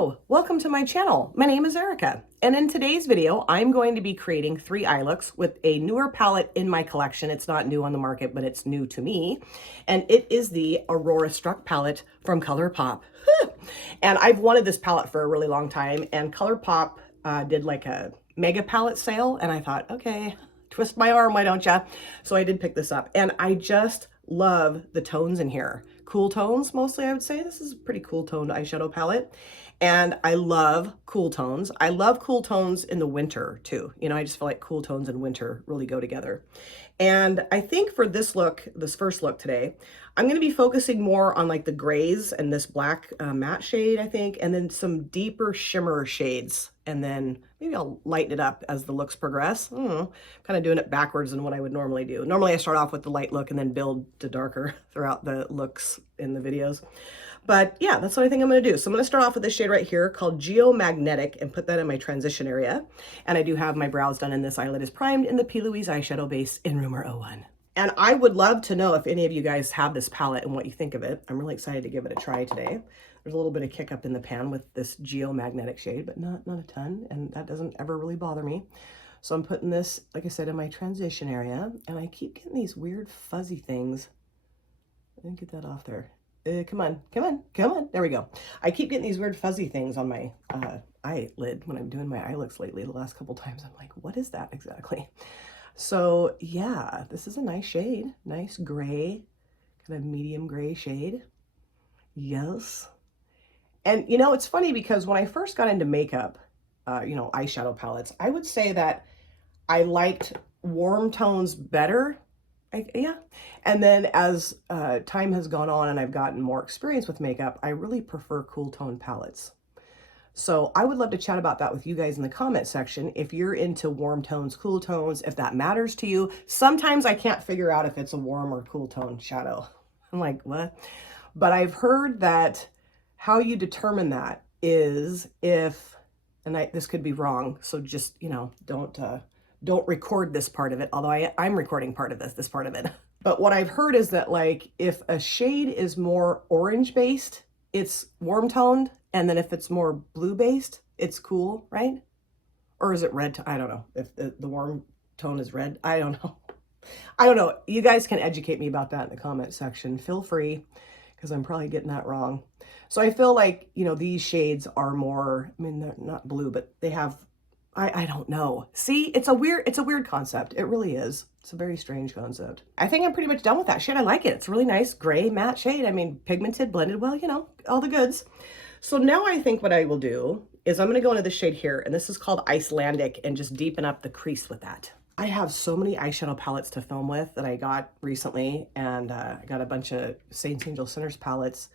Hello, welcome to my channel. My name is Erica, and in today's video, I'm going to be creating 3 eye looks with a newer palette in my collection. It's not new on the market, but it's new to me, and it is the Aurora Struck palette from ColourPop. And I've wanted this palette for a really long time, and ColourPop did like a mega palette sale, and I thought, okay, twist my arm, why don't ya? So I did pick this up, and I just love the tones in here. Cool tones, mostly, I would say. This is a pretty cool toned eyeshadow palette. And I love cool tones. I love cool tones in the winter, too. You know, I just feel like cool tones and winter really go together. And I think for this look, this first look today, I'm going to be focusing more on like the grays and this black matte shade, I think, and then some deeper shimmer shades. And then maybe I'll lighten it up as the looks progress. I don't know, kind of doing it backwards than what I would normally do. Normally I start off with the light look and then build to darker throughout the looks in the videos. But yeah, that's what I think I'm going to do. So I'm going to start off with this shade right here called Geomagnetic and put that in my transition area. And I do have my brows done, and this eyelid is primed in the P. Louise eyeshadow base in Rumor 01. And I would love to know if any of you guys have this palette and what you think of it. I'm really excited to give it a try today. There's a little bit of kick up in the pan with this Geomagnetic shade, but not a ton, and that doesn't ever really bother me. So I'm putting this, like I said, in my transition area, and I keep getting these weird fuzzy things. Let me get that off there. Come on. There we go. I keep getting these weird fuzzy things on my eyelid when I'm doing my eye looks lately. The last couple times I'm like, what is that exactly? So yeah, this is a nice shade. Nice gray, kind of medium gray shade. Yes. And you know, it's funny because when I first got into makeup, you know, eyeshadow palettes, I would say that I liked warm tones better. Yeah. And then as time has gone on and I've gotten more experience with makeup, I really prefer cool tone palettes. So I would love to chat about that with you guys in the comment section. If you're into warm tones, cool tones, if that matters to you. Sometimes I can't figure out if it's a warm or cool tone shadow. I'm like, what? But I've heard that how you determine that is if, and this could be wrong, so just, you know, don't record this part of it, although I'm recording part of this part of it. But what I've heard is that, like, if a shade is more orange based, it's warm toned, and then if it's more blue based, it's cool, right? Or is it red? I don't know. If the warm tone is red, I don't know. I don't know. You guys can educate me about that in the comment section. Feel free, because I'm probably getting that wrong. So I feel like, you know, these shades are more, I mean, they're not blue, but they have, I don't know. See, it's a weird concept. It really is. It's a very strange concept. I think I'm pretty much done with that shade. I like it. It's a really nice gray matte shade. I mean, pigmented, blended well, you know, all the goods. So now I think what I will do is I'm going to go into the shade here, and this is called Icelandic, and just deepen up the crease with that. I have so many eyeshadow palettes to film with that I got recently, and I got a bunch of Saints Angel Sinners palettes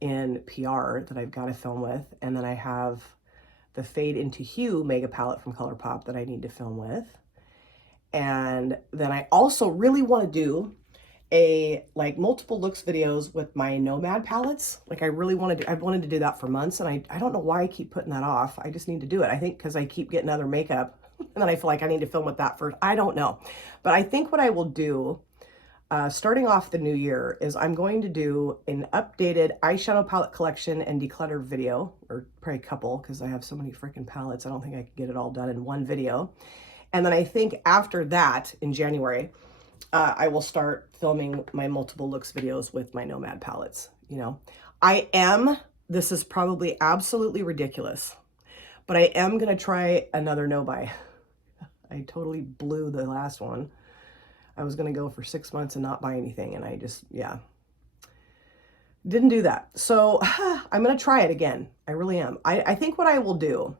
in PR that I've got to film with, and then I have the Fade into Hue mega palette from ColourPop that I need to film with. And then I also really want to do a like multiple looks videos with my Nomad palettes. Like I really want to do, I've wanted to do that for months, and I don't know why I keep putting that off. I just need to do it. I think because I keep getting other makeup and then I feel like I need to film with that first. I don't know. But I think what I will do starting off the new year is I'm going to do an updated eyeshadow palette collection and declutter video, or probably a couple, because I have so many freaking palettes. I don't think I could get it all done in one video. And then I think after that, in January, I will start filming my multiple looks videos with my Nomad palettes. You know, this is probably absolutely ridiculous, but I am going to try another no buy. I totally blew the last one. I was going to go for 6 months and not buy anything, and I just, yeah, didn't do that. So I'm going to try it again. I really am. I think what I will do,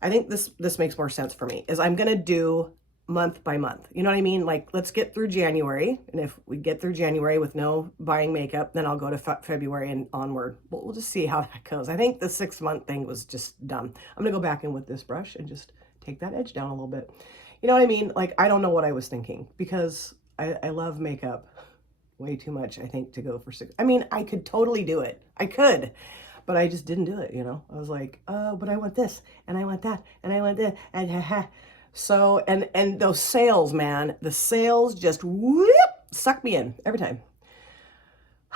I think this makes more sense for me, is I'm going to do month by month. You know what I mean? Like, let's get through January, and if we get through January with no buying makeup, then I'll go to February and onward. We'll just see how that goes. I think the 6-month thing was just dumb. I'm going to go back in with this brush and just take that edge down a little bit. You know what I mean? Like, I don't know what I was thinking, because I love makeup way too much, I think, to go for 6. I mean, I could totally do it. I could, but I just didn't do it, you know? I was like, oh, but I want this, and I want that, and I want that, and so, and those sales, man, the sales just whoop, suck me in every time.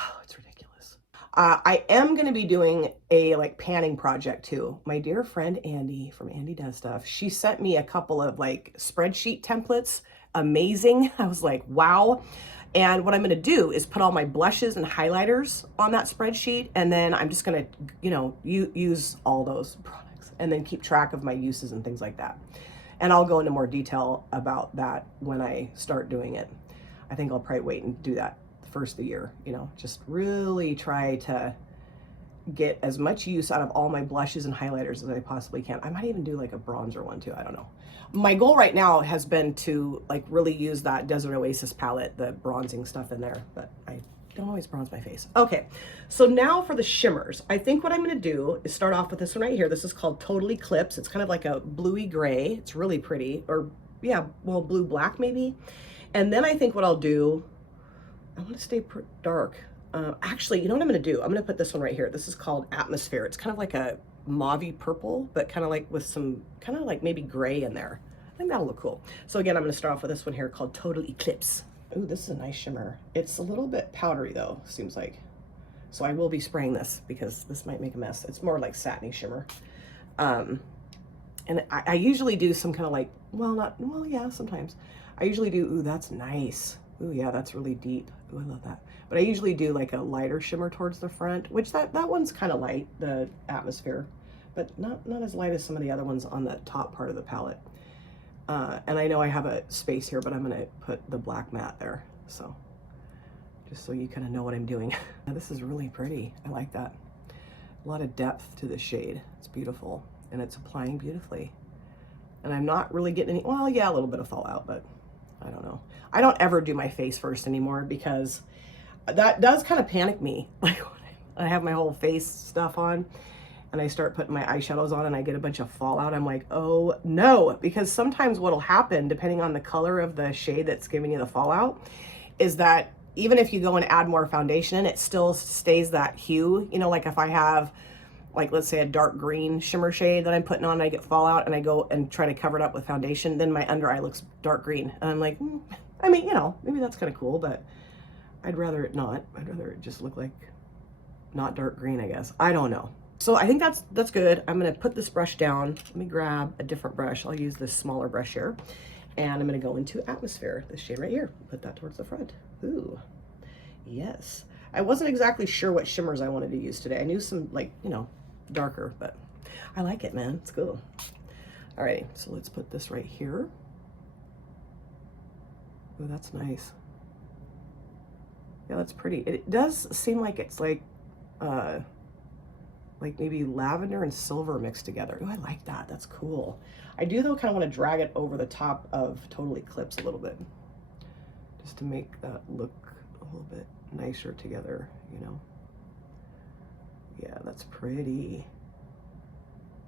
Oh, it's ridiculous. I am going to be doing a like panning project too. My dear friend Andy from Andy Does Stuff, she sent me a couple of like spreadsheet templates. Amazing. I was like, wow. And what I'm going to do is put all my blushes and highlighters on that spreadsheet. And then I'm just going to, you know, use all those products and then keep track of my uses and things like that. And I'll go into more detail about that when I start doing it. I think I'll probably wait and do that first of the year, you know, just really try to get as much use out of all my blushes and highlighters as I possibly can. I might even do like a bronzer one too. I don't know. My goal right now has been to like really use that Desert Oasis palette, the bronzing stuff in there, but I don't always bronze my face. Okay, so now for the shimmers. I think what I'm going to do is start off with this one right here. This is called Total Eclipse. It's kind of like a bluey gray. It's really pretty, or yeah, well, blue black maybe. And then I think what I'll do, I want to stay dark. Actually, you know what I'm going to do? I'm going to put this one right here. This is called Atmosphere. It's kind of like a mauvey purple, but kind of like with some kind of like maybe gray in there. I think that'll look cool. So again, I'm going to start off with this one here called Total Eclipse. Ooh, this is a nice shimmer. It's a little bit powdery though, seems like. So I will be spraying this because this might make a mess. It's more like satiny shimmer. And I usually do some kind of like, well, yeah, sometimes. I usually do, ooh, that's nice. Ooh, yeah, that's really deep. Ooh, I love that. But I usually do like a lighter shimmer towards the front, which that one's kind of light, the Atmosphere, but not as light as some of the other ones on the top part of the palette. And I know I have a space here, but I'm going to put the black matte there. So just so you kind of know what I'm doing. This is really pretty. I like that. A lot of depth to the shade. It's beautiful. And it's applying beautifully. And I'm not really getting any, well, yeah, a little bit of fallout, but I don't know. I don't ever do my face first anymore because that does kind of panic me. Like when I have my whole face stuff on and I start putting my eyeshadows on and I get a bunch of fallout, I'm like, oh no, because sometimes what'll happen, depending on the color of the shade that's giving you the fallout, is that even if you go and add more foundation, it still stays that hue. You know, like if I have, like, let's say a dark green shimmer shade that I'm putting on, and I get fallout and I go and try to cover it up with foundation, then my under eye looks dark green. And I'm like, I mean, you know, maybe that's kind of cool, but I'd rather it not. I'd rather it just look like not dark green, I guess. I don't know. So I think that's good. I'm going to put this brush down. Let me grab a different brush. I'll use this smaller brush here. And I'm going to go into Atmosphere, this shade right here. Put that towards the front. Ooh, yes. I wasn't exactly sure what shimmers I wanted to use today. I knew some, like, you know, darker, but I like it, man. It's cool. All right, so let's put this right here. Oh, that's nice. Yeah, that's pretty. It does seem like it's like maybe lavender and silver mixed together. Oh, I like that. That's cool. I do, though, kind of want to drag it over the top of Total Eclipse a little bit, just to make that look a little bit nicer together, you know? Yeah, that's pretty.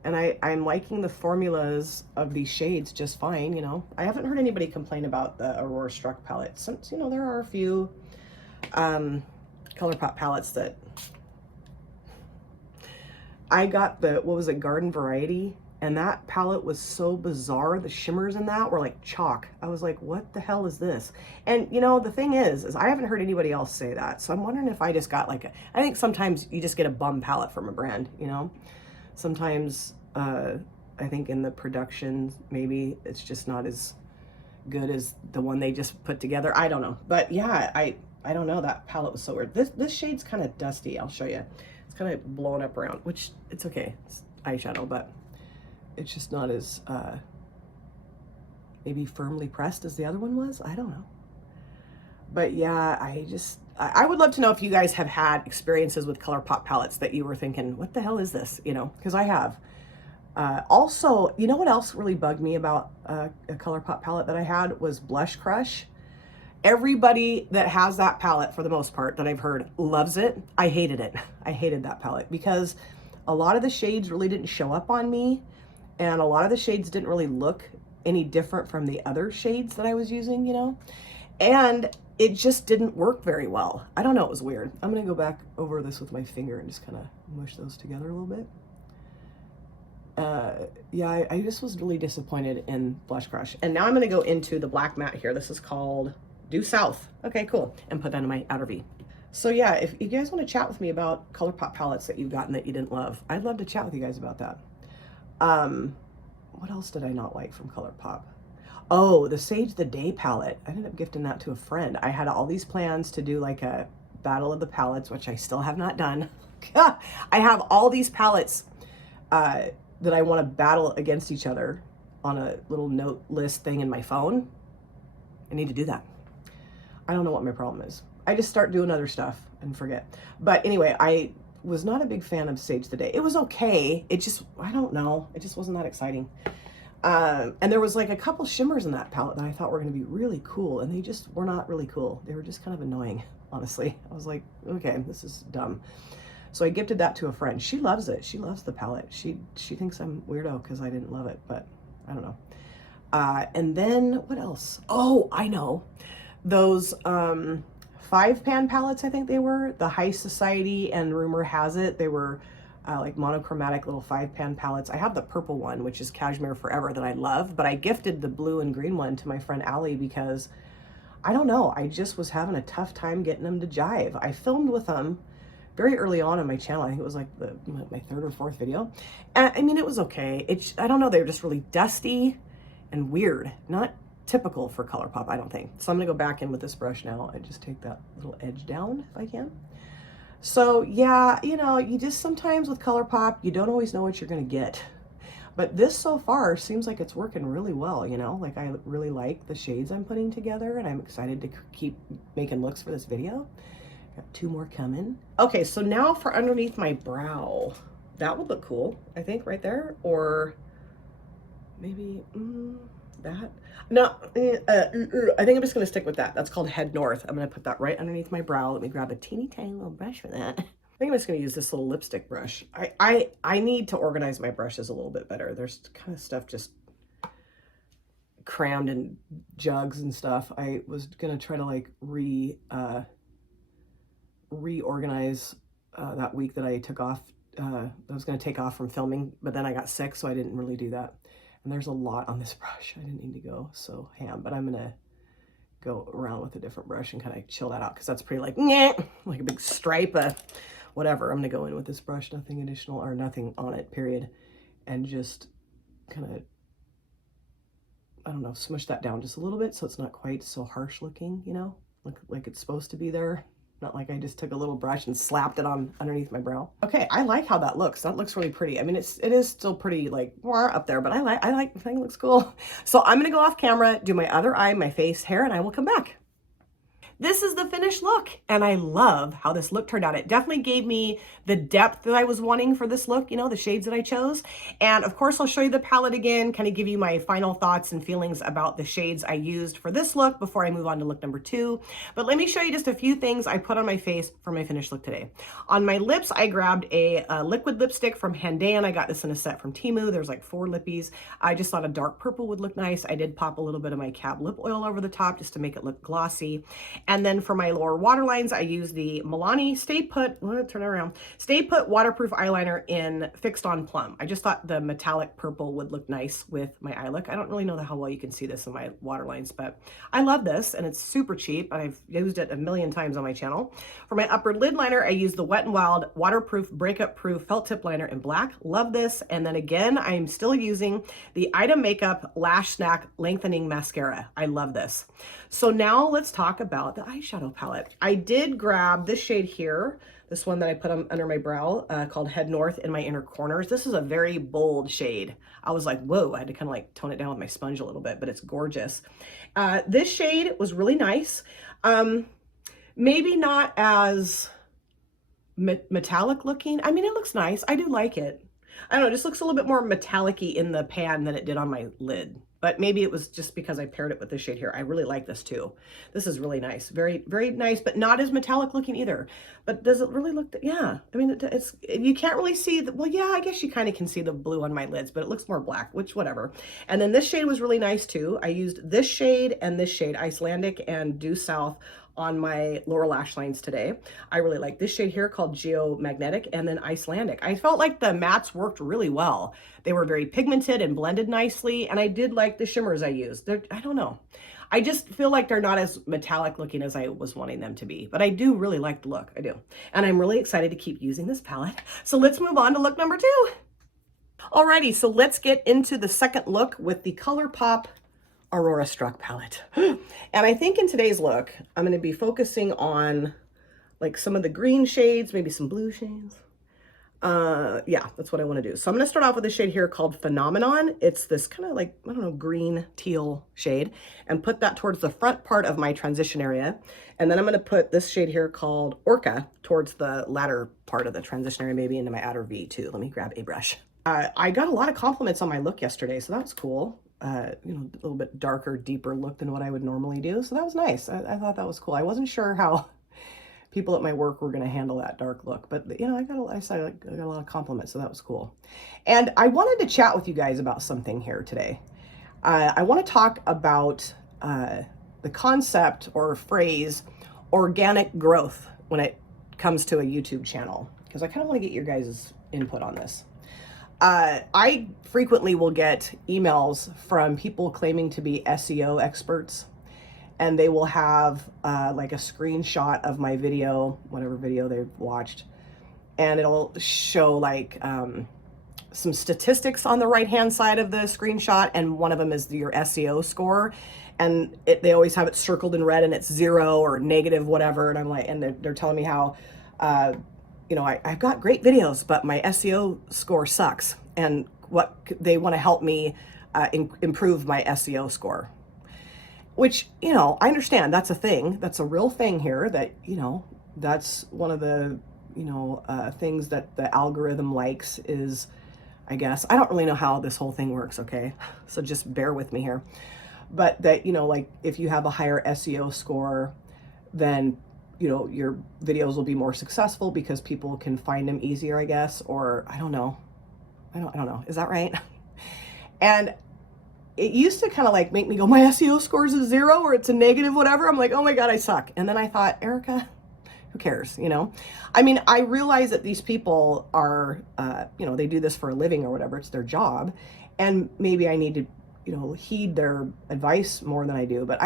And I'm liking the formulas of these shades just fine, you know? I haven't heard anybody complain about the Aurora Struck palette, since, you know, there are a few ColourPop palettes that I got the, what was it, Garden Variety, and that palette was so bizarre. The shimmers in that were like chalk. I was like, what the hell is this? And you know, the thing is I haven't heard anybody else say that. So I'm wondering if I just got like I think sometimes you just get a bum palette from a brand, you know? Sometimes I think in the production, maybe it's just not as good as the one they just put together. I don't know. But yeah, I don't know. That palette was so weird. This shade's kind of dusty. I'll show you. It's kind of blowing up around, which it's okay. It's eyeshadow, but it's just not as maybe firmly pressed as the other one was. I don't know. But yeah, I would love to know if you guys have had experiences with ColourPop palettes that you were thinking, what the hell is this? You know, because I have. Also, you know what else really bugged me about a ColourPop palette that I had was Blush Crush. Everybody that has that palette, for the most part, that I've heard loves it. I hated it. I hated that palette because a lot of the shades really didn't show up on me, and a lot of the shades didn't really look any different from the other shades that I was using, you know? And it just didn't work very well. I don't know, it was weird. I'm gonna go back over this with my finger and just kind of mush those together a little bit. Yeah, I just was really disappointed in Blush Crush. And now I'm gonna go into the black matte here. This is called Due South. Okay, cool. And put that in my outer V. So yeah, if you guys want to chat with me about ColourPop palettes that you've gotten that you didn't love, I'd love to chat with you guys about that. What else did I not like from ColourPop? Oh, the Sage the Day palette. I ended up gifting that to a friend. I had all these plans to do like a battle of the palettes, which I still have not done. I have all these palettes that I want to battle against each other on a little note list thing in my phone. I need to do that. I don't know what my problem is. I just start doing other stuff and forget. But anyway, I was not a big fan of Sage the Day. It was okay. It just, I don't know. It just wasn't that exciting. And there was like a couple shimmers in that palette that I thought were going to be really cool, and they just were not really cool. They were just kind of annoying, honestly. I was like, okay, this is dumb. So I gifted that to a friend. She loves it. She loves the palette. She thinks I'm weirdo because I didn't love it, but I don't know. And then what else? Oh, I know. Those 5-pan palettes, I think they were, the High Society and Rumor Has It, they were like monochromatic little 5-pan palettes. I have the purple one, which is Cashmere Forever, that I love, but I gifted the blue and green one to my friend Allie because, I don't know, I just was having a tough time getting them to jive. I filmed with them very early on my channel. I think it was like my 3rd or 4th video. And I mean, it was okay. I don't know, they were just really dusty and weird. Not typical for ColourPop, I don't think. So I'm gonna go back in with this brush now and just take that little edge down if I can. So yeah, you know, you just sometimes with ColourPop, you don't always know what you're gonna get. But this so far seems like it's working really well, you know? Like I really like the shades I'm putting together, and I'm excited to keep making looks for this video. Got 2 more coming. Okay, so now for underneath my brow. That would look cool, I think, right there. Or maybe that. No, I think I'm just gonna stick with that. That's called Head North. I'm gonna put that right underneath my brow. Let me grab a teeny tiny little brush for that. I think I'm just gonna use this little lipstick brush. I need to organize my brushes a little bit better. There's kind of stuff just crammed in jugs and stuff. I was gonna try to like reorganize that week that I took off. I was gonna take off from filming, but then I got sick, so I didn't really do that. And there's a lot on this brush. I didn't need to go so ham, but I'm gonna go around with a different brush and kind of chill that out, because that's pretty like, nyeh, like a big stripe of whatever. I'm gonna go in with this brush, nothing additional or nothing on it, period. And just kind of, I don't know, smush that down just a little bit so it's not quite so harsh looking, you know, like it's supposed to be there. Not like I just took a little brush and slapped it on underneath my brow. Okay, I like how that looks. That looks really pretty. I mean, it is still pretty like up there, but I think it looks cool. So I'm gonna go off camera, do my other eye, my face, hair, and I will come back. This is the finished look, and I love how this look turned out. It definitely gave me the depth that I was wanting for this look, you know, the shades that I chose. And of course, I'll show you the palette again, kind of give you my final thoughts and feelings about the shades I used for this look before I move on to look number 2. But let me show you just a few things I put on my face for my finished look today. On my lips, I grabbed a liquid lipstick from Handan. I got this in a set from Temu. There's like 4 lippies. I just thought a dark purple would look nice. I did pop a little bit of my Cab lip oil over the top just to make it look glossy. And then for my lower waterlines, I use the Milani Stay Put waterproof eyeliner in Fixed on Plum. I just thought the metallic purple would look nice with my eye look. I don't really know how well you can see this in my waterlines, but I love this, and it's super cheap. I've used it a million times on my channel. For my upper lid liner, I use the Wet n Wild waterproof, breakup proof felt tip liner in black. Love this. And then again, I'm still using the Item Makeup Lash Snack Lengthening Mascara. I love this. So now let's talk about the eyeshadow palette. I did grab this shade here, this one that I put under my brow called Head North in my inner corners. This is a very bold shade. I was like, whoa, I had to kind of like tone it down with my sponge a little bit, but it's gorgeous. This shade was really nice. Maybe not as metallic looking. I mean, it looks nice. I do like it. I don't know, it just looks a little bit more metallic-y in the pan than it did on my lid. But maybe it was just because I paired it with this shade here. I really like this too. This is really nice. Very, very nice, but not as metallic looking either. But does it really look, yeah. I mean, it's you can't really see, well, yeah, I guess you kind of can see the blue on my lids, but it looks more black, which whatever. And then this shade was really nice too. I used this shade and this shade, Icelandic and Due South, on my lower lash lines today. I really like this shade here called Geomagnetic and then Icelandic. I felt like the mattes worked really well. They were very pigmented and blended nicely, and I did like the shimmers I used. I don't know. I just feel like they're not as metallic looking as I was wanting them to be, but I do really like the look, I do. And I'm really excited to keep using this palette. So let's move on to look number 2. Alrighty, so let's get into the second look with the ColourPop Aurora Struck palette. And I think in today's look, I'm going to be focusing on like some of the green shades, maybe some blue shades. Yeah, that's what I want to do. So I'm going to start off with a shade here called Phenomenon. It's this kind of like, I don't know, green teal shade, and put that towards the front part of my transition area. And then I'm going to put this shade here called Orca towards the latter part of the transition area, maybe into my outer V too. Let me grab a brush. I got a lot of compliments on my look yesterday, so that was cool. You know, a little bit darker, deeper look than what I would normally do. So that was nice. I thought that was cool. I wasn't sure how people at my work were going to handle that dark look, but you know, I got a lot of compliments, so that was cool. And I wanted to chat with you guys about something here today. I want to talk about the concept or phrase organic growth when it comes to a YouTube channel, because I kind of want to get your guys' input on this. I frequently will get emails from people claiming to be SEO experts, and they will have like a screenshot of my video, whatever video they've watched, and it'll show like some statistics on the right hand side of the screenshot, and one of them is your SEO score, and they always have it circled in red and it's 0 or negative whatever, and I'm like, and they're telling me how you know, I've got great videos, but my SEO score sucks, and what they want to help me improve my SEO score. Which, you know, I understand that's a thing. That's a real thing here, that, you know, that's one of the, you know, things that the algorithm likes is, I guess, I don't really know how this whole thing works, okay? So just bear with me here. But that, you know, like if you have a higher SEO score, then, you know, your videos will be more successful because people can find them easier, I guess, or I don't know. I don't know. Is that right? And it used to kind of like make me go, my SEO scores is 0 or it's a negative, whatever. I'm like, oh my God, I suck. And then I thought, Erica, who cares? You know, I mean, I realize that these people are, you know, they do this for a living or whatever. It's their job. And maybe I need to, you know, heed their advice more than I do, but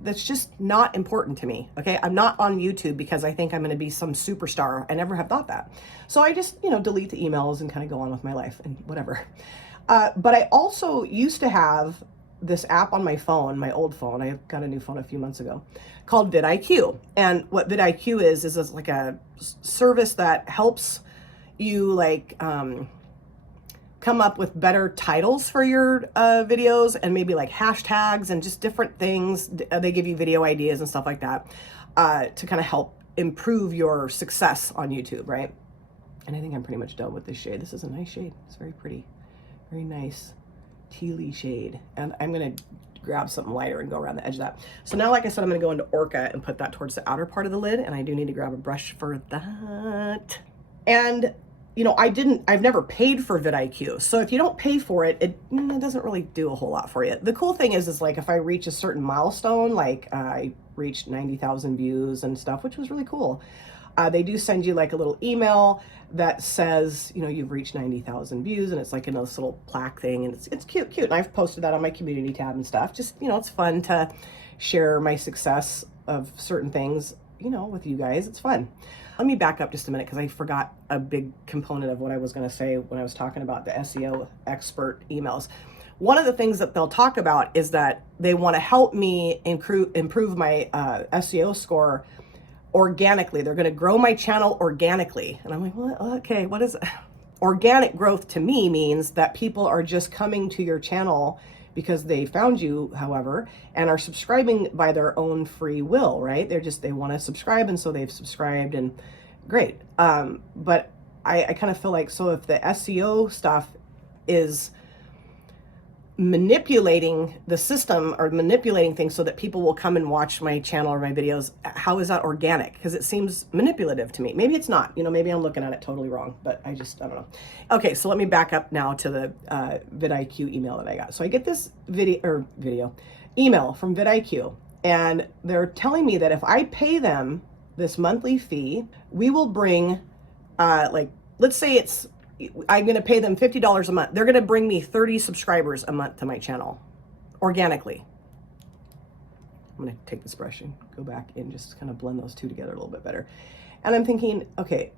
that's just not important to me. Okay. I'm not on YouTube because I think I'm going to be some superstar. I never have thought that. So I just, you know, delete the emails and kind of go on with my life and whatever. But I also used to have this app on my phone, my old phone. I got a new phone a few months ago called vidIQ. And what vidIQ is like a service that helps you like come up with better titles for your videos, and maybe like hashtags and just different things. They give you video ideas and stuff like that to kind of help improve your success on YouTube, right? And I think I'm pretty much done with this shade. This is a nice shade. It's very pretty. Very nice tealy shade. And I'm going to grab something lighter and go around the edge of that. So now, like I said, I'm going to go into Orca and put that towards the outer part of the lid. And I do need to grab a brush for that. And, you know, I've never paid for vidIQ. So if you don't pay for it, it doesn't really do a whole lot for you. The cool thing is like if I reach a certain milestone, like I reached 90,000 views and stuff, which was really cool. They do send you like a little email that says, you know, you've reached 90,000 views, and it's like in this little plaque thing, and it's cute. And I've posted that on my community tab and stuff. Just, you know, it's fun to share my success of certain things, you know, with you guys. It's fun. Let me back up just a minute because I forgot a big component of what I was going to say when I was talking about the SEO expert emails. One of the things that they'll talk about is that they want to help me improve my SEO score organically. They're going to grow my channel organically. And I'm like, well, okay, what is it? Organic growth to me means that people are just coming to your channel because they found you, however, and are subscribing by their own free will, right? They want to subscribe, and so they've subscribed, and great. But I kind of feel like, so if the SEO stuff is manipulating the system or manipulating things so that people will come and watch my channel or my videos, how is that organic? Because it seems manipulative to me. Maybe it's not, you know, maybe I'm looking at it totally wrong, but I don't know. Okay, so let me back up now to the vidIQ email that I got. So I get this email from vidIQ, And they're telling me that if I pay them this monthly fee, we will bring, like, let's say I'm going to pay them $50 a month. They're going to bring me 30 subscribers a month to my channel organically. I'm going to take this brush and go back and just kind of blend those two together a little bit better. And I'm thinking, okay,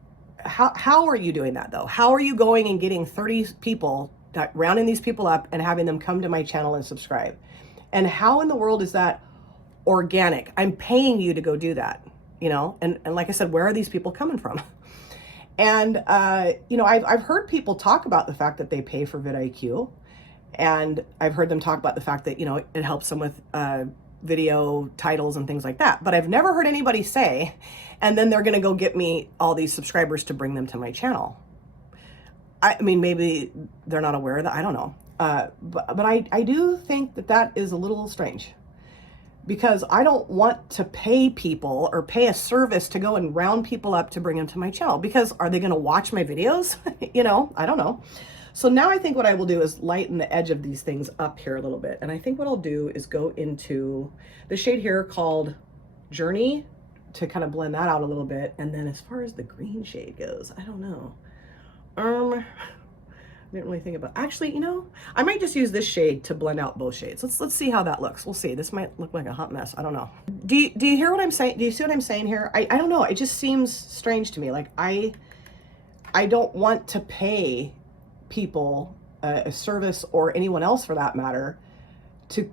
how are you doing that though? How are you going and getting 30 people, rounding these people up and having them come to my channel and subscribe? And how in the world is that organic? I'm paying you to go do that, you know? And like I said, where are these people coming from? And, you know, I've heard people talk about the fact that they pay for vidIQ, and I've heard them talk about the fact that, you know, it helps them with video titles and things like that. But I've never heard anybody say, and then they're going to go get me all these subscribers to bring them to my channel. I mean, maybe they're not aware of that. I don't know. But I do think that that is a little strange, because I don't want to pay people or pay a service to go and round people up to bring them to my channel, because are they going to watch my videos? You know, I don't know. So now I think what I will do is lighten the edge of these things up here a little bit. And I think what I'll do is go into the shade here called Journey to kind of blend that out a little bit. And then as far as the green shade goes, I don't know. I didn't really think about, actually, you know, I might just use this shade to blend out both shades. Let's see how that looks. We'll see. This might look like a hot mess. I don't know. Do you hear what I'm saying? Do you see what I'm saying here? I don't know. It just seems strange to me. Like I don't want to pay people a service, or anyone else for that matter, to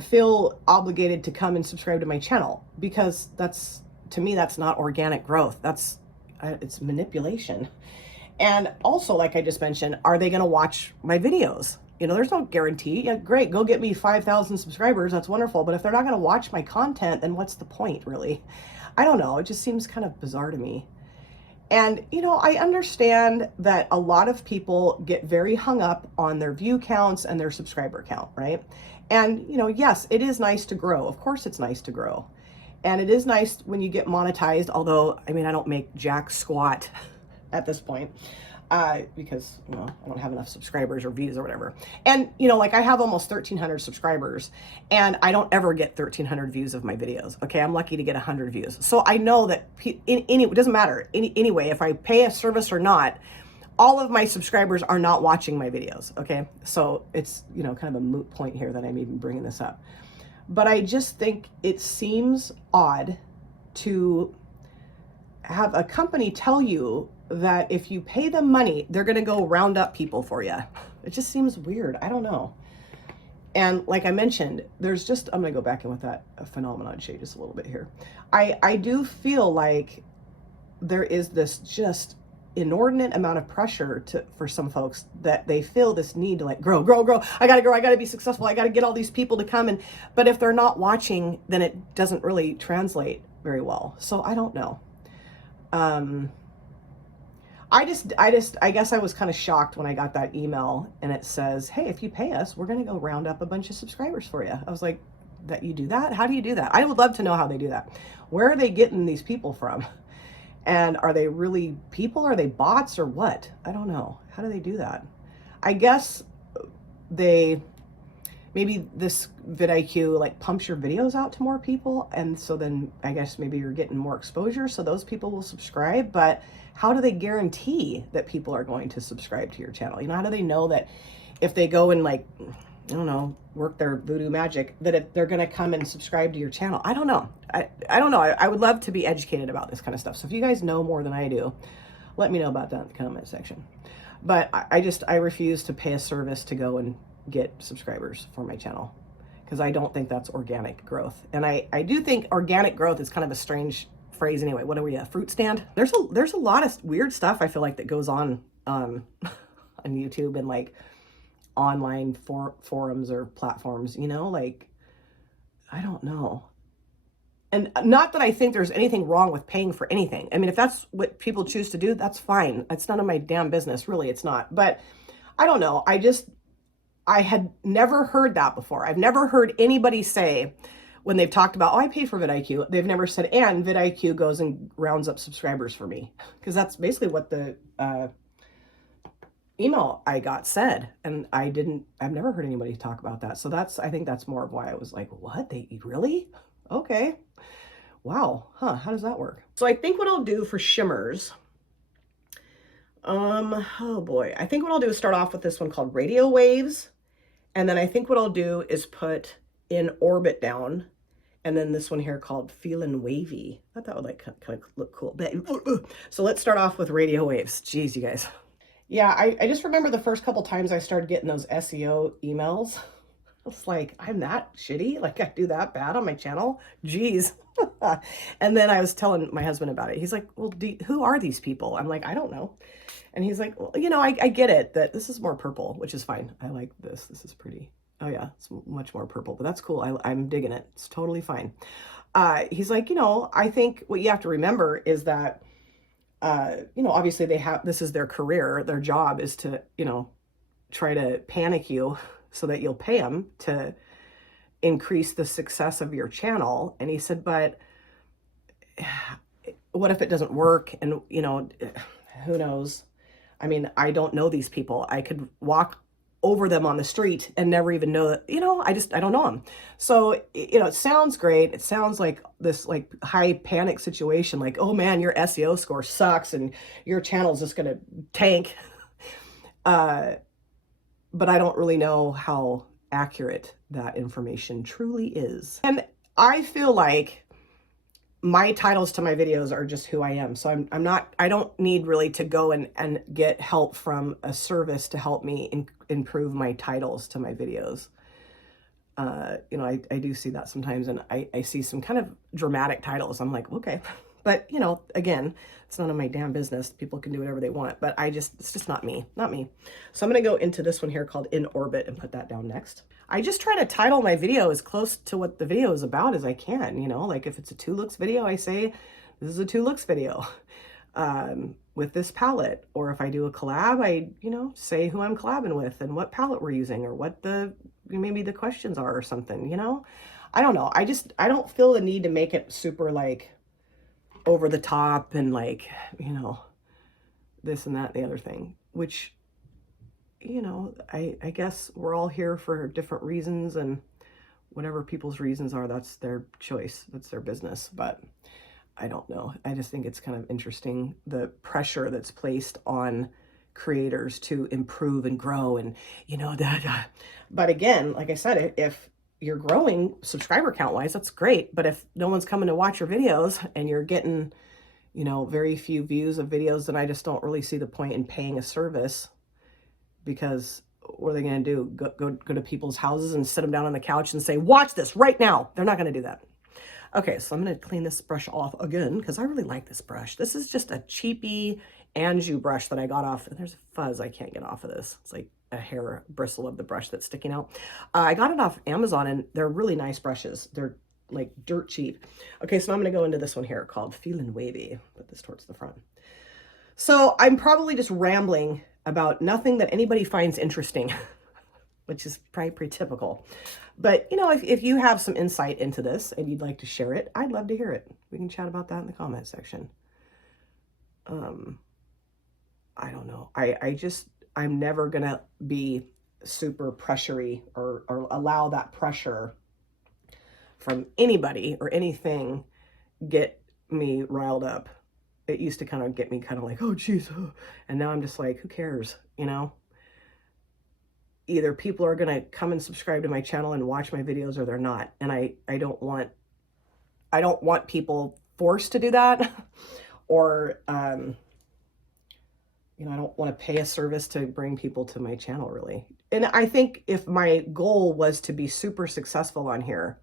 feel obligated to come and subscribe to my channel, because that's, to me, that's not organic growth. That's it's manipulation. And also, like I just mentioned, are they going to watch my videos? You know, there's no guarantee. Yeah, great, go get me 5,000 subscribers. That's wonderful. But if they're not going to watch my content, then what's the point, really? I don't know. It just seems kind of bizarre to me. And, you know, I understand that a lot of people get very hung up on their view counts and their subscriber count, right? And, you know, yes, it is nice to grow. Of course it's nice to grow. And it is nice when you get monetized, although, I mean, I don't make jack squat at this point, because, you know, I don't have enough subscribers or views or whatever. And, you know, like I have almost 1,300 subscribers, and I don't ever get 1,300 views of my videos. Okay, I'm lucky to get 100 views. So I know that it doesn't matter. Anyway, if I pay a service or not, all of my subscribers are not watching my videos. Okay, so it's, you know, kind of a moot point here that I'm even bringing this up. But I just think it seems odd to have a company tell you that if you pay them money, they're going to go round up people for you. It just seems weird. I don't know. And like I mentioned, there's just, I'm going to go back in with that phenomenon shade just a little bit here. I do feel like there is this just inordinate amount of pressure for some folks, that they feel this need to like grow. I got to grow. I got to be successful. I got to get all these people to come. But if they're not watching, then it doesn't really translate very well. So I don't know. I guess I was kind of shocked when I got that email and it says, hey, if you pay us, we're going to go round up a bunch of subscribers for you. I was like, that you do that? How do you do that? I would love to know how they do that. Where are they getting these people from? And are they really people? Are they bots or what? I don't know. How do they do that? I guess maybe this vidIQ like pumps your videos out to more people, and so then I guess maybe you're getting more exposure, so those people will subscribe. But how do they guarantee that people are going to subscribe to your channel? You know, how do they know that if they go and like, I don't know, work their voodoo magic, that if they're going to come and subscribe to your channel? I don't know. I don't know. I would love to be educated about this kind of stuff. So if you guys know more than I do, let me know about that in the comment section. But I refuse to pay a service to go and get subscribers for my channel, because I don't think that's organic growth. And I do think organic growth is kind of a strange phrase anyway. What are we, a fruit stand? There's a lot of weird stuff I feel like that goes on on YouTube and like online forums or platforms, you know, like, I don't know. And not that I think there's anything wrong with paying for anything. I mean, if that's what people choose to do, that's fine. It's none of my damn business, really. It's not. But I don't know. I had never heard that before. I've never heard anybody say, when they've talked about, oh, I pay for vidIQ, they've never said, and vidIQ goes and rounds up subscribers for me. Because that's basically what the email I got said. And I've never heard anybody talk about that. So I think that's more of why I was like, what? They really? Okay. Wow. Huh. How does that work? So I think what I'll do for shimmers, oh boy. I think what I'll do is start off with this one called Radio Waves. And then I think what I'll do is put in Orbit down. And then this one here called Feelin' Wavy. I thought that would like kind of look cool. So let's start off with Radio Waves. Jeez, you guys. Yeah, I just remember the first couple times I started getting those SEO emails. I was like, I'm that shitty? Like I do that bad on my channel? Jeez. And then I was telling my husband about it. He's like, well, who are these people? I'm like, I don't know. And he's like, well, you know, I get it that this is more purple, which is fine. I like this. This is pretty. Oh yeah, it's much more purple, but that's cool. I'm digging it. It's totally fine. He's like, you know, I think what you have to remember is that, you know, obviously this is their career. Their job is to, you know, try to panic you so that you'll pay them to increase the success of your channel. And he said, but what if it doesn't work? And, you know, who knows? I mean, I don't know these people. I could walk over them on the street and never even know that, you know, I don't know them. So, you know, it sounds great. It sounds like this like high panic situation, like, oh man, your SEO score sucks and your channel's just going to tank. But I don't really know how accurate that information truly is. And I feel like my titles to my videos are just who I am. So I don't need really to go and get help from a service to help me improve my titles to my videos. You know, I do see that sometimes, and I see some kind of dramatic titles. I'm like, okay, but you know, again, it's none of my damn business. People can do whatever they want, but it's just not me. So I'm going to go into this one here called In Orbit and put that down next. I just try to title my video as close to what the video is about as I can, you know, like if it's a 2 looks video, I say, this is a 2 looks video with this palette. Or if I do a collab, I, you know, say who I'm collabing with and what palette we're using or what maybe the questions are or something, you know. I don't know. I don't feel the need to make it super like over the top and like, you know, this and that and the other thing, which, you know, I guess we're all here for different reasons, and whatever people's reasons are, that's their choice. That's their business. But I don't know. I just think it's kind of interesting, the pressure that's placed on creators to improve and grow and, you know, that. But again, like I said, if you're growing subscriber count wise, that's great. But if no one's coming to watch your videos and you're getting, you know, very few views of videos, then I just don't really see the point in paying a service, because what are they going to do? Go to people's houses and sit them down on the couch and say, watch this right now. They're not going to do that. Okay, so I'm going to clean this brush off again because I really like this brush. This is just a cheapy Anjou brush that I got off. There's a fuzz I can't get off of this. It's like a hair bristle of the brush that's sticking out. I got it off Amazon, and they're really nice brushes. They're like dirt cheap. Okay, so I'm going to go into this one here called Feelin' Wavy. Put this towards the front. So I'm probably just rambling about nothing that anybody finds interesting, which is probably pretty typical. But, you know, if you have some insight into this and you'd like to share it, I'd love to hear it. We can chat about that in the comment section. I don't know. I'm never going to be super pressury or allow that pressure from anybody or anything get me riled up. It used to kind of get me kind of like, oh, geez. And now I'm just like, who cares? You know, either people are going to come and subscribe to my channel and watch my videos, or they're not. And I don't want people forced to do that. Or, you know, I don't want to pay a service to bring people to my channel, really. And I think if my goal was to be super successful on here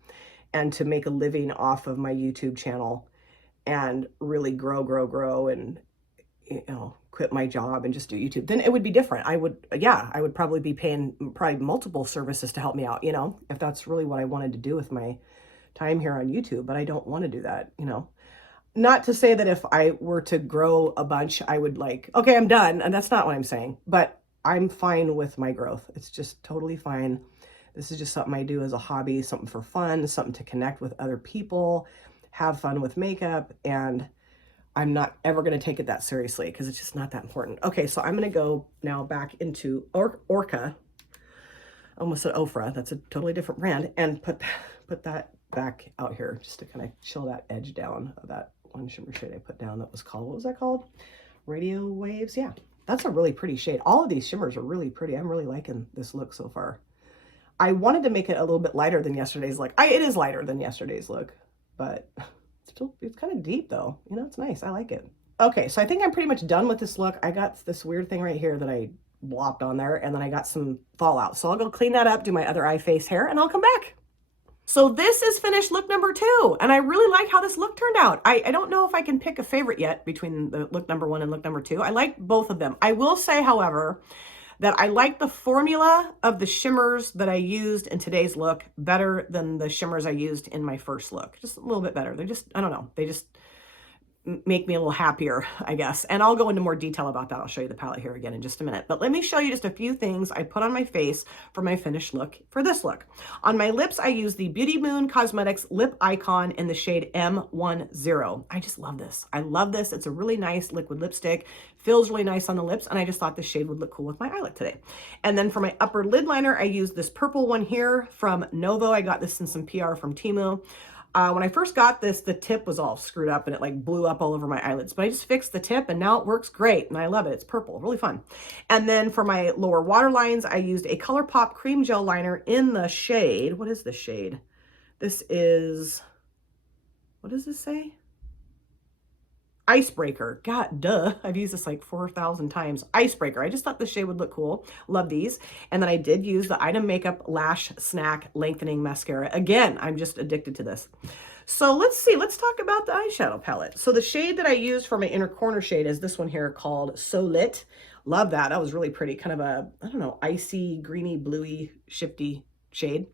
and to make a living off of my YouTube channel and really grow and, you know, quit my job and just do YouTube, then it would be different. I would probably be paying multiple services to help me out, you know, if that's really what I wanted to do with my time here on YouTube. But I don't want to do that, you know. Not to say that if I were to grow a bunch, I would like, okay, I'm done. And that's not what I'm saying, but I'm fine with my growth. It's just totally fine. This is just something I do as a hobby, something for fun, something to connect with other people, have fun with makeup, and I'm not ever going to take it that seriously because it's just not that important. Okay, so I'm going to go now back into Orca. I almost said Ofra. That's a totally different brand. And put that back out here just to kind of chill that edge down of that one shimmer shade I put down that was called, what was that called? Radio Waves. Yeah, that's a really pretty shade. All of these shimmers are really pretty. I'm really liking this look so far. I wanted to make it a little bit lighter than yesterday's look. It is lighter than yesterday's look, but it's kind of deep though. You know, it's nice. I like it. Okay, so I think I'm pretty much done with this look. I got this weird thing right here that I blopped on there, and then I got some fallout. So I'll go clean that up, do my other eye, face, hair, and I'll come back. So this is finished look number 2, and I really like how this look turned out. I don't know if I can pick a favorite yet between the look number 1 and look number 2. I like both of them. I will say, however, that I like the formula of the shimmers that I used in today's look better than the shimmers I used in my first look. Just a little bit better. They're just, I don't know, they just make me a little happier, I guess. And I'll go into more detail about that. I'll show you the palette here again in just a minute. But let me show you just a few things I put on my face for my finished look for this look. On my lips, I use the Beauty Moon Cosmetics Lip Icon in the shade M10. I just love this. I love this. It's a really nice liquid lipstick. Feels really nice on the lips, and I just thought this shade would look cool with my eye look today. And then for my upper lid liner, I use this purple one here from Novo. I got this in some PR from Temu. When I first got this, the tip was all screwed up and it like blew up all over my eyelids, but I just fixed the tip and now it works great and I love it. It's purple, really fun. And then for my lower waterlines, I used a ColourPop cream gel liner in the shade. What is this shade? This is, what does this say? Icebreaker. God, duh. I've used this like 4,000 times. Icebreaker. I just thought this shade would look cool. Love these. And then I did use the Item Makeup Lash Snack Lengthening Mascara. Again, I'm just addicted to this. So let's see. Let's talk about the eyeshadow palette. So the shade that I used for my inner corner shade is this one here called So Lit. Love that. That was really pretty. Kind of a, I don't know, icy, greeny, bluey, shifty shade.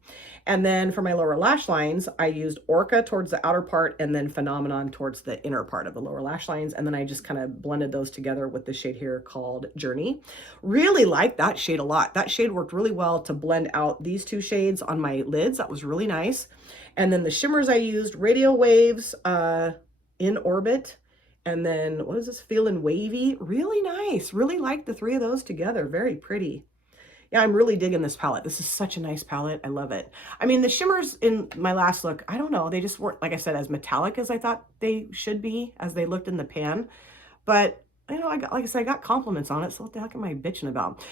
And then for my lower lash lines, I used Orca towards the outer part and then Phenomenon towards the inner part of the lower lash lines. And then I just kind of blended those together with the shade here called Journey. Really like that shade a lot. That shade worked really well to blend out these two shades on my lids. That was really nice. And then the shimmers I used, Radio Waves, In Orbit, and then what is this, Feelin' Wavy? Really nice. Really like the three of those together. Very pretty. Yeah, I'm really digging this palette. This is such a nice palette. I love it. I mean, the shimmers in my last look, I don't know. They just weren't, like I said, as metallic as I thought they should be as they looked in the pan. But, you know, like I said, I got compliments on it. So what the heck am I bitching about?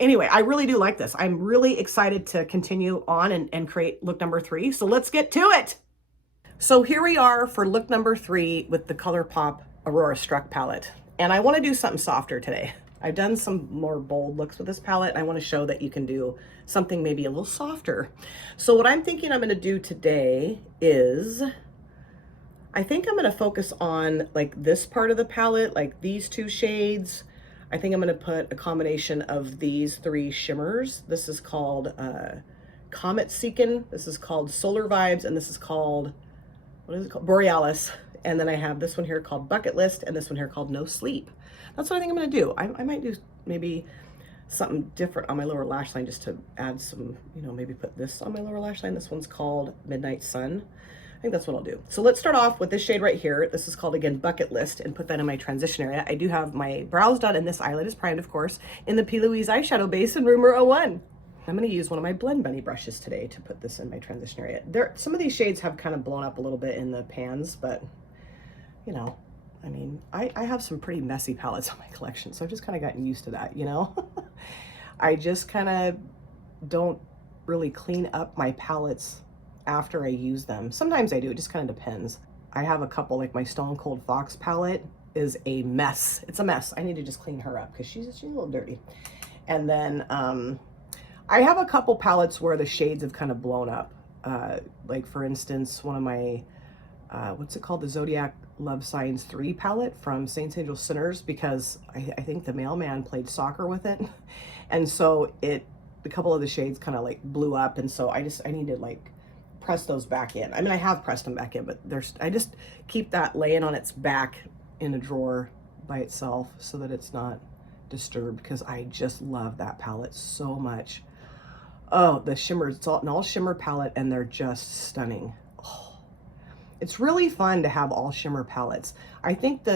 Anyway, I really do like this. I'm really excited to continue on and create look number 3. So let's get to it. So here we are for look number 3 with the ColourPop Aurora Struck palette. And I want to do something softer today. I've done some more bold looks with this palette. I want to show that you can do something maybe a little softer. So what I'm thinking I'm going to do today is, I think I'm going to focus on like this part of the palette, like these two shades. I think I'm going to put a combination of these 3 shimmers. This is called Comet Seekin', this is called Solar Vibes, and this is called, what is it called? Borealis. And then I have this one here called Bucket List, and this one here called No Sleep. That's what I think I'm going to do. I might do maybe something different on my lower lash line just to add some, you know, maybe put this on my lower lash line. This one's called Midnight Sun. I think that's what I'll do. So let's start off with this shade right here. This is called, again, Bucket List, and put that in my transition area. I do have my brows done, and this eyelid is primed, of course, in the P. Louise eyeshadow base in Rumor 01. I'm going to use one of my Blend Bunny brushes today to put this in my transition area. Some of these shades have kind of blown up a little bit in the pans, but, you know, I mean, I have some pretty messy palettes on my collection, so I've just kind of gotten used to that, you know? I just kind of don't really clean up my palettes after I use them. Sometimes I do, it just kind of depends. I have a couple, like my Stone Cold Fox palette is a mess. It's a mess. I need to just clean her up because she's a little dirty. And then I have a couple palettes where the shades have kind of blown up. Like for instance, one of my, what's it called? The Zodiac Love Signs 3 palette from Saints, Angels, Sinners, because I think the mailman played soccer with it. And so a couple of the shades kind of like blew up. And so I need to like press those back in. I mean, I have pressed them back in, but I just keep that laying on its back in a drawer by itself so that it's not disturbed, because I just love that palette so much. Oh, the shimmers, it's an all shimmer palette and they're just stunning. Oh, it's really fun to have all shimmer palettes. I think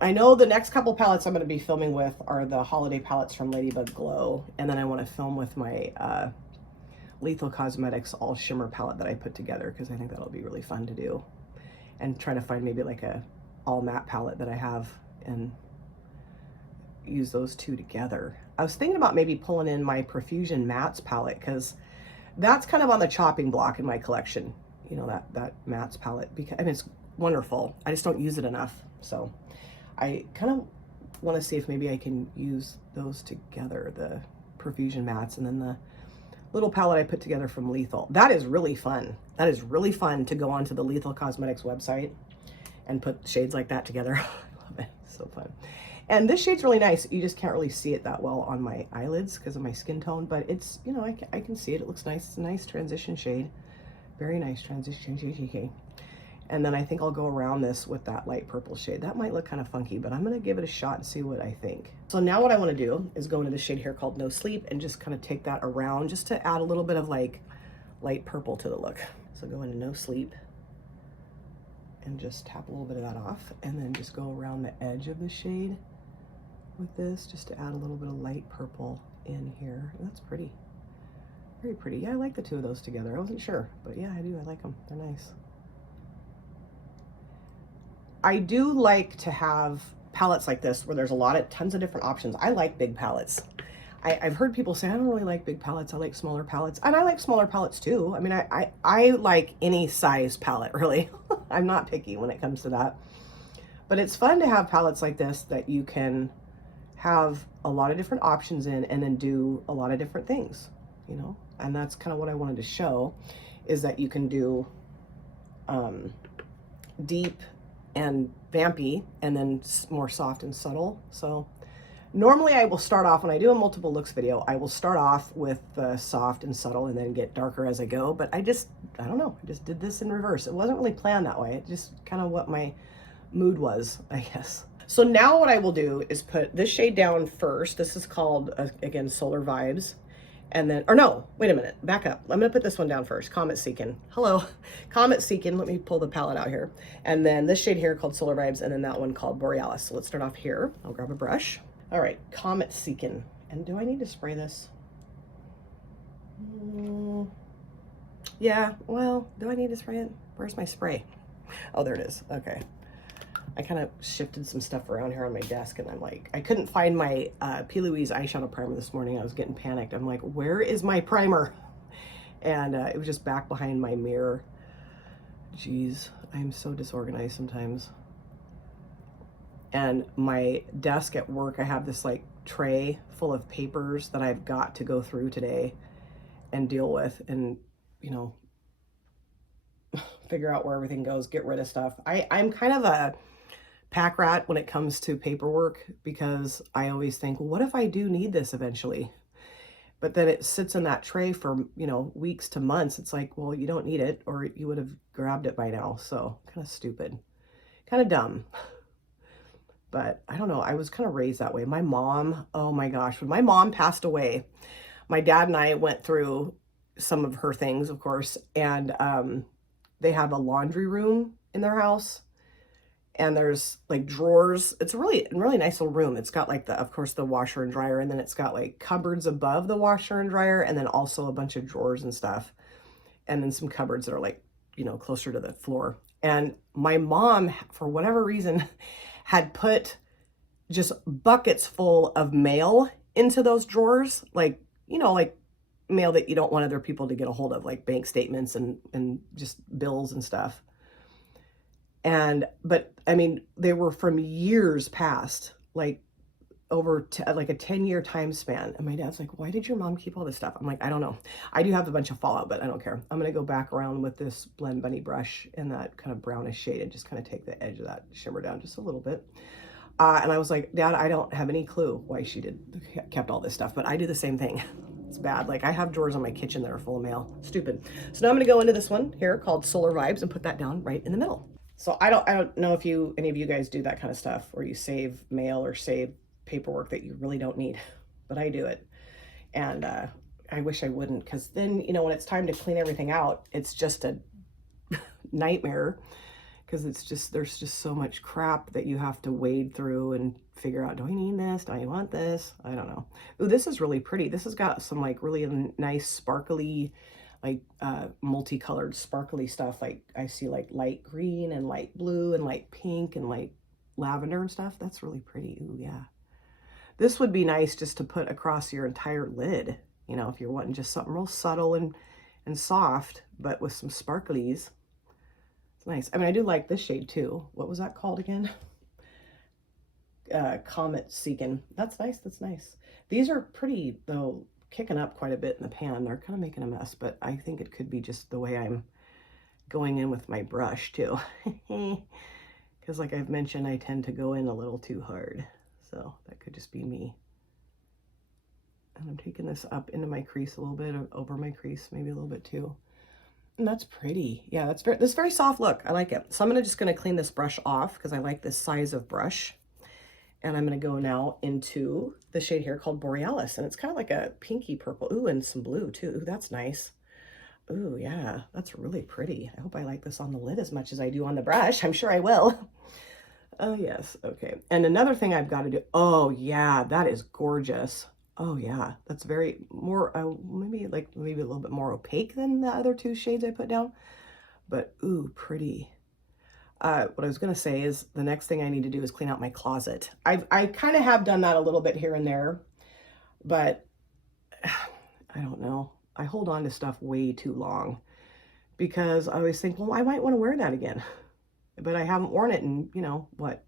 I know the next couple palettes I'm going to be filming with are the holiday palettes from Ladybug Glow. And then I want to film with my, Lethal Cosmetics all shimmer palette that I put together, because I think that'll be really fun to do, and try to find maybe like a all matte palette that I have and use those two together. I was thinking about maybe pulling in my Profusion Mattes palette, because that's kind of on the chopping block in my collection. You know, that Mattes palette, because I mean, it's wonderful. I just don't use it enough. So I kind of want to see if maybe I can use those together, the Profusion Mattes and then the little palette I put together from Lethal. That is really fun. That is really fun to go onto the Lethal Cosmetics website and put shades like that together. I love it. It's so fun. And this shade's really nice. You just can't really see it that well on my eyelids because of my skin tone, but it's, you know, I can see it. It looks nice. It's a nice transition shade. Very nice transition shade. And then I think I'll go around this with that light purple shade. That might look kind of funky, but I'm going to give it a shot and see what I think. So now what I want to do is go into this shade here called No Sleep and just kind of take that around just to add a little bit of like light purple to the look. So go into No Sleep and just tap a little bit of that off, and then just go around the edge of the shade with this just to add a little bit of light purple in here. That's pretty. Very pretty. Yeah, I like the two of those together. I wasn't sure, but yeah, I do. I like them. They're nice. I do like to have palettes like this where there's tons of different options. I like big palettes. I've heard people say, I don't really like big palettes. I like smaller palettes. And I like smaller palettes too. I mean, I like any size palette, really. I'm not picky when it comes to that. But it's fun to have palettes like this that you can have a lot of different options in and then do a lot of different things, you know? And that's kind of what I wanted to show, is that you can do deep and vampy and then more soft and subtle. So normally I will start off, when I do a multiple looks video, I will start off with the soft and subtle and then get darker as I go. But I don't know, I just did this in reverse. It wasn't really planned that way. It just kind of what my mood was, I guess. So now what I will do is put this shade down first. This is called, again, Solar Vibes. And then, or no, wait a minute, back up. I'm gonna put this one down first, Comet Seekin'. Hello, Comet Seekin', let me pull the palette out here. And then this shade here called Solar Vibes, and then that one called Borealis. So let's start off here. I'll grab a brush. All right, Comet Seekin'. And do I need to spray this? Yeah, well, do I need to spray it? Where's my spray? Oh, there it is, okay. I kind of shifted some stuff around here on my desk, and I'm like, I couldn't find my P. Louise eyeshadow primer this morning. I was getting panicked. I'm like, where is my primer? And it was just back behind my mirror. Jeez, I'm so disorganized sometimes. And my desk at work, I have this like tray full of papers that I've got to go through today and deal with, and, you know, figure out where everything goes, get rid of stuff. I'm kind of a pack rat when it comes to paperwork, because I always think, well, what if I do need this eventually? But then it sits in that tray for, you know, weeks to months. It's like, well, you don't need it, or you would have grabbed it by now. So kind of stupid, kind of dumb. But I don't know, I was kind of raised that way. My mom, oh my gosh, when my mom passed away, my dad and I went through some of her things, of course, and they have a laundry room in their house. And there's like drawers. It's a really nice little room. It's got like of course, the washer and dryer, and then it's got like cupboards above the washer and dryer, and then also a bunch of drawers and stuff. And then some cupboards that are like, you know, closer to the floor. And my mom, for whatever reason, had put just buckets full of mail into those drawers. Like, you know, like mail that you don't want other people to get a hold of, like bank statements and just bills and stuff. But I mean, they were from years past, like over like a 10-year time span. And my dad's like, why did your mom keep all this stuff? I'm like, I don't know. I do have a bunch of fallout, but I don't care. I'm going to go back around with this Blend Bunny brush in that kind of brownish shade and just kind of take the edge of that shimmer down just a little bit. And I was like, Dad, I don't have any clue why she kept all this stuff, but I do the same thing. It's bad. Like, I have drawers in my kitchen that are full of mail. Stupid. So now I'm going to go into this one here called Solar Vibes and put that down right in the middle. So I don't know if any of you guys do that kind of stuff where you save mail or save paperwork that you really don't need, but I do it. And I wish I wouldn't, because then, you know, when it's time to clean everything out, it's just a nightmare, because it's just, there's just so much crap that you have to wade through and figure out, do I need this? Do I want this? I don't know. Ooh, this is really pretty. This has got some like really nice sparkly, like multicolored sparkly stuff. Like I see like light green and light blue and light pink and light lavender and stuff. That's really pretty. Ooh, yeah. This would be nice just to put across your entire lid. You know, if you're wanting just something real subtle and soft, but with some sparklies. It's nice. I mean, I do like this shade too. What was that called again? Comet Seekin. That's nice. That's nice. These are pretty, though, kicking up quite a bit in the pan. They're kind of making a mess, but I think it could be just the way I'm going in with my brush too. Because like I've mentioned, I tend to go in a little too hard. So that could just be me. And I'm taking this up into my crease a little bit, over my crease, maybe a little bit too. And that's pretty. Yeah, that's very, this very soft look. I like it. So I'm just going to clean this brush off because I like this size of brush. And I'm going to go now into the shade here called Borealis. And it's kind of like a pinky purple. Ooh, and some blue too. Ooh, that's nice. Ooh, yeah, that's really pretty. I hope I like this on the lid as much as I do on the brush. I'm sure I will. Oh, yes. Okay. And another thing I've got to do. Oh, yeah, that is gorgeous. Oh, yeah, that's very more, maybe a little bit more opaque than the other two shades I put down. But, ooh, pretty. What I was going to say is the next thing I need to do is clean out my closet. I kind of have done that a little bit here and there, but I don't know. I hold on to stuff way too long because I always think, well, I might want to wear that again. But I haven't worn it in, you know, what,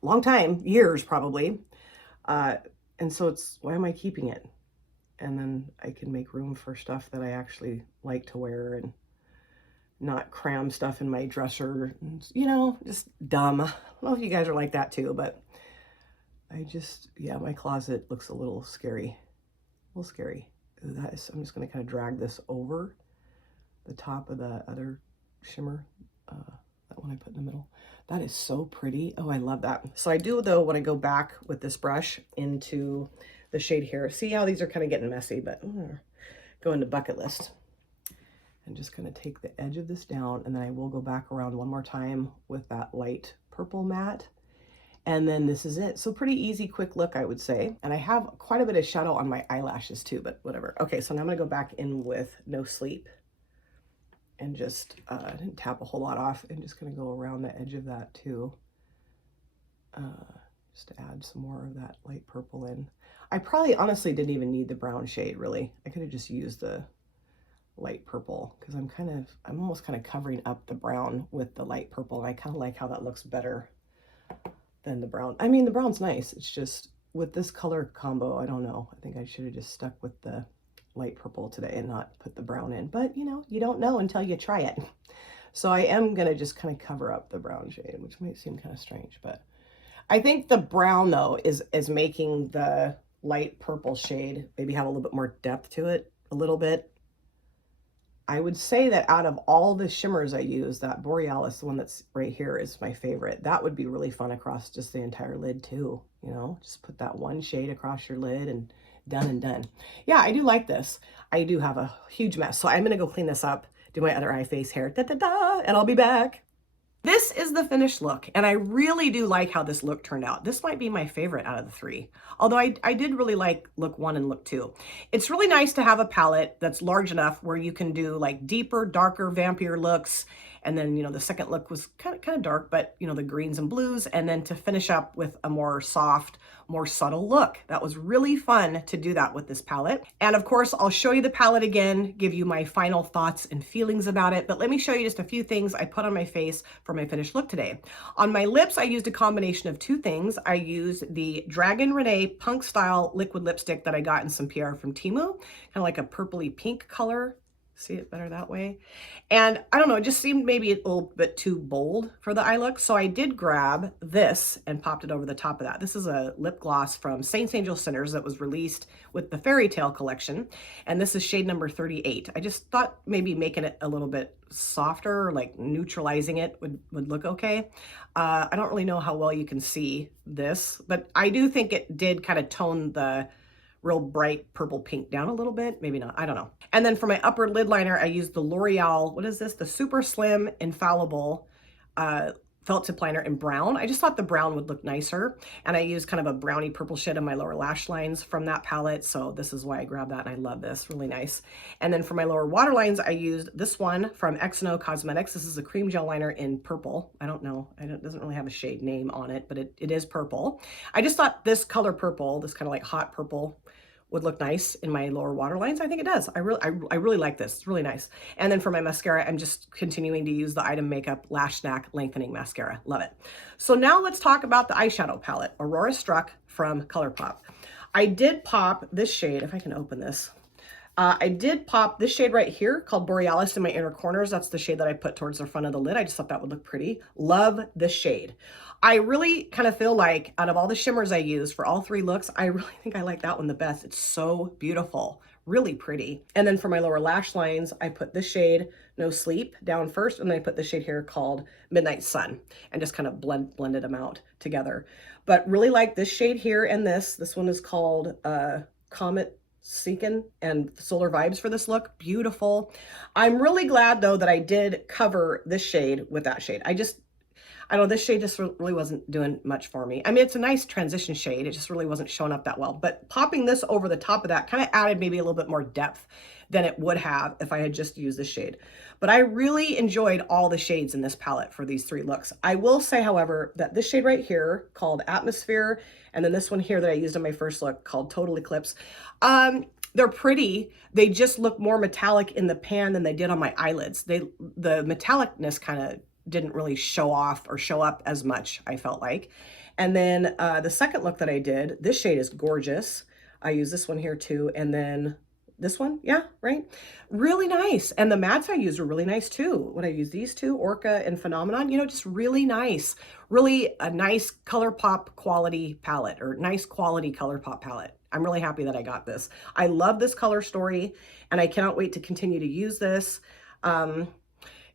long time, years probably. And so it's, why am I keeping it? And then I can make room for stuff that I actually like to wear and not cram stuff in my dresser. You know, just dumb. I don't know if you guys are like that too, but I just, yeah, my closet looks a little scary. A little scary. Ooh, that is, I'm just going to kind of drag this over the top of the other shimmer. That one I put in the middle. That is so pretty. Oh, I love that. So I do, though, when I go back with this brush into the shade here, see how these are kind of getting messy, but go into bucket list and just kind of take the edge of this down, and then I will go back around one more time with that light purple matte. And then this is it. So pretty easy, quick look, I would say. And I have quite a bit of shadow on my eyelashes too, but whatever. Okay, so now I'm gonna go back in with No Sleep. And just, I didn't tap a whole lot off, and just gonna go around the edge of that too. Just to add some more of that light purple in. I probably honestly didn't even need the brown shade, really. I could have just used the light purple because I'm almost kind of covering up the brown with the light purple. And I kind of like how that looks better than the brown. I mean, the brown's nice. It's just with this color combo, I don't know. I think I should have just stuck with the light purple today and not put the brown in, but you know, you don't know until you try it. So I am gonna just kind of cover up the brown shade, which might seem kind of strange, but I think the brown though is making the light purple shade maybe have a little bit more depth to it, a little bit. I would say that out of all the shimmers I use, that Borealis, the one that's right here, is my favorite. That would be really fun across just the entire lid too, you know, just put that one shade across your lid and done and done. Yeah, I do like this. I do have a huge mess. So I'm going to go clean this up, do my other eye, face, hair, and I'll be back. This is the finished look, and I really do like how this look turned out. This might be my favorite out of the three, although I did really like look 1 and look 2. It's really nice to have a palette that's large enough where you can do like deeper, darker, vampier looks. And then, you know, the second look was kind of dark, but, you know, the greens and blues. And then to finish up with a more soft, more subtle look. That was really fun to do that with this palette. And of course, I'll show you the palette again, give you my final thoughts and feelings about it. But let me show you just a few things I put on my face for my finished look today. On my lips, I used a combination of 2 things. I used the Dragon Renee Punk Style liquid lipstick that I got in some PR from Temu, kind of like a purpley pink color. See it better that way. And I don't know, it just seemed maybe a little bit too bold for the eye look. So I did grab this and popped it over the top of that. This is a lip gloss from Saints Angel Sinners that was released with the Fairy Tale collection. And this is shade number 38. I just thought maybe making it a little bit softer, like neutralizing it would look okay. I don't really know how well you can see this, but I do think it did kind of tone the real bright purple pink down a little bit. Maybe not, I don't know. And then for my upper lid liner, I used the L'Oreal, what is this? The Super Slim Infallible felt tip liner in brown. I just thought the brown would look nicer. And I used kind of a brownie purple shade on my lower lash lines from that palette. So this is why I grabbed that, and I love this, really nice. And then for my lower waterlines, I used this one from X&O Cosmetics. This is a cream gel liner in purple. I don't know, it doesn't really have a shade name on it, but it is purple. I just thought this color purple, this kind of like hot purple, would look nice in my lower waterlines. I think it does. I really like this. It's really nice. And then for my mascara, I'm just continuing to use the Item Makeup Lash Snack Lengthening Mascara. Love it. So now let's talk about the eyeshadow palette, Aurora Struck from ColourPop. I did pop this shade, if I can open this. I did pop this shade right here called Borealis in my inner corners. That's the shade that I put towards the front of the lid. I just thought that would look pretty. Love this shade. I really kind of feel like out of all the shimmers I used for all 3 looks, I really think I like that one the best. It's so beautiful, really pretty. And then for my lower lash lines, I put this shade, No Sleep, down first, and then I put this shade here called Midnight Sun, and just kind of blended them out together. But really like this shade here and this. This one is called Comet Seekin, and Solar Vibes for this look. Beautiful. I'm really glad though that I did cover this shade with that shade. I don't know, this shade just really wasn't doing much for me. I mean, it's a nice transition shade. It just really wasn't showing up that well. But popping this over the top of that kind of added maybe a little bit more depth than it would have if I had just used this shade. But I really enjoyed all the shades in this palette for these 3 looks. I will say, however, that this shade right here called Atmosphere, and then this one here that I used in my first look called Total Eclipse, they're pretty. They just look more metallic in the pan than they did on my eyelids. The metallicness kind of didn't really show off or show up as much, I felt like. And then the second look that I did, this shade is gorgeous. I use this one here too. And then this one, yeah, right? Really nice. And the mattes I used were really nice too. When I use these 2, Orca and Phenomenon, you know, just really nice. Really a nice ColourPop quality palette, or nice quality ColourPop palette. I'm really happy that I got this. I love this color story, and I cannot wait to continue to use this.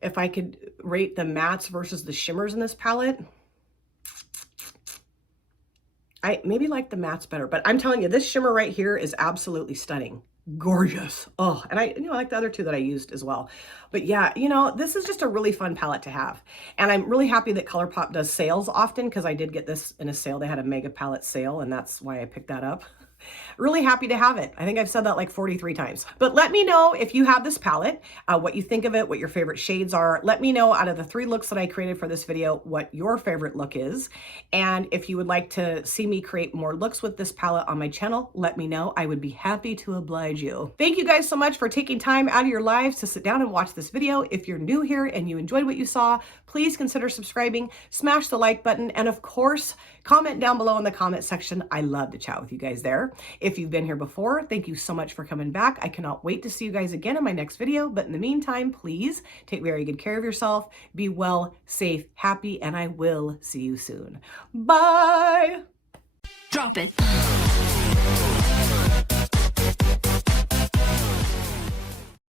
If I could rate the mattes versus the shimmers in this palette, I maybe like the mattes better, but I'm telling you, this shimmer right here is absolutely stunning. Gorgeous. Oh, and I like the other 2 that I used as well. But yeah, you know, this is just a really fun palette to have. And I'm really happy that ColourPop does sales often, because I did get this in a sale. They had a mega palette sale, and that's why I picked that up. Really happy to have it. I think I've said that like 43 times. But let me know if you have this palette, what you think of it, what your favorite shades are. Let me know out of the 3 looks that I created for this video, what your favorite look is. And if you would like to see me create more looks with this palette on my channel, let me know. I would be happy to oblige you. Thank you guys so much for taking time out of your lives to sit down and watch this video. If you're new here and you enjoyed what you saw, please consider subscribing, smash the like button, and of course, comment down below in the comment section. I love to chat with you guys there. If you've been here before, thank you so much for coming back. I cannot wait to see you guys again in my next video. But in the meantime, please take very good care of yourself. Be well, safe, happy, and I will see you soon. Bye. Drop it.